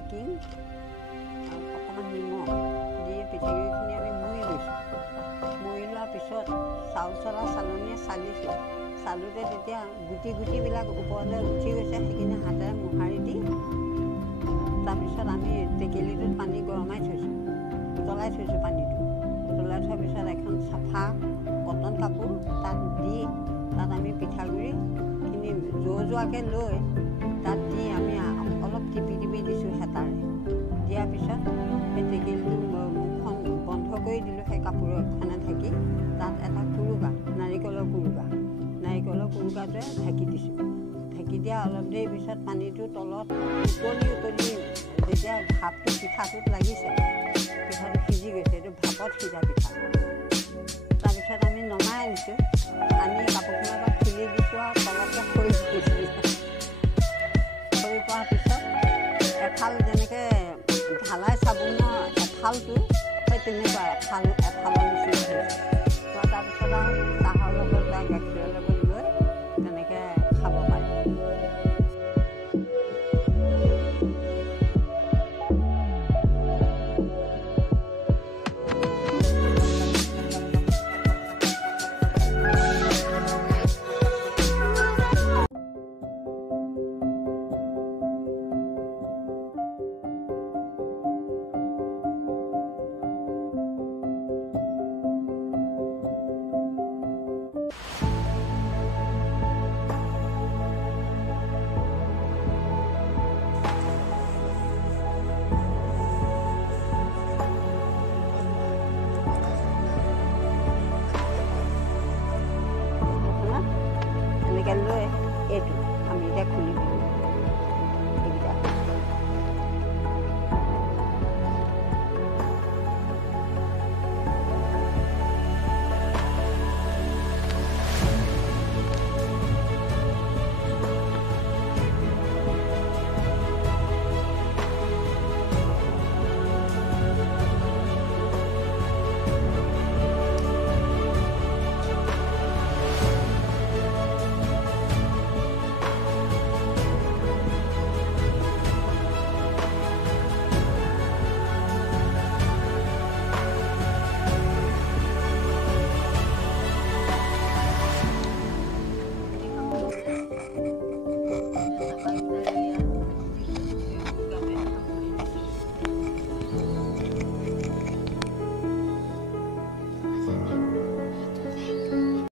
Baking আৰু অকণমান নিমখ দি পিঠাগুড়িখিনি আমি মুৰি লৈছোঁ। মুৰি লোৱাৰ পিছত চাউল চলা চালনীয়ে চালিছোঁ। চালোতে তেতিয়া গুটিবিলাক ওপৰলৈ উঠি গৈছে, সেইখিনি হাতেৰে মোহাৰি দি তাৰপিছত আমি টেকেলিটোত পানী গৰমাই থৈছোঁ, উতলাই থৈছোঁ পানীটো। উতলাই থোৱাৰ পিছত এখন চাফা কটন কাপোৰ তাত দি তাত আমি পিঠাগুড়িখিনি যোৱাকৈ লৈ তাত দি আমি অলপ টিপি দিছোঁ হেতাৰে। দিয়াৰ পিছত সেই টেকেলিটো মুখখন বন্ধ কৰি দিলোঁ সেই কাপোৰ এখনে ঢাকি। তাত এটা কুৰুকা, নাৰিকলৰ কুৰুকাটোৱে ঢাকি দিছোঁ। ঢাকি দিয়া অলপ দেৰি পিছত পানীটো তলত উতলি যেতিয়া ভাপটো পিঠাটোত লাগিছে, পিঠাটো সিজি গৈছে, এইটো ভাপত সিজা পিঠা। তাৰপিছত আমি নমাই আনিছোঁ, আনি কাপোৰখনৰ পৰা খুলি দিছোঁ আৰু তলতে খৰি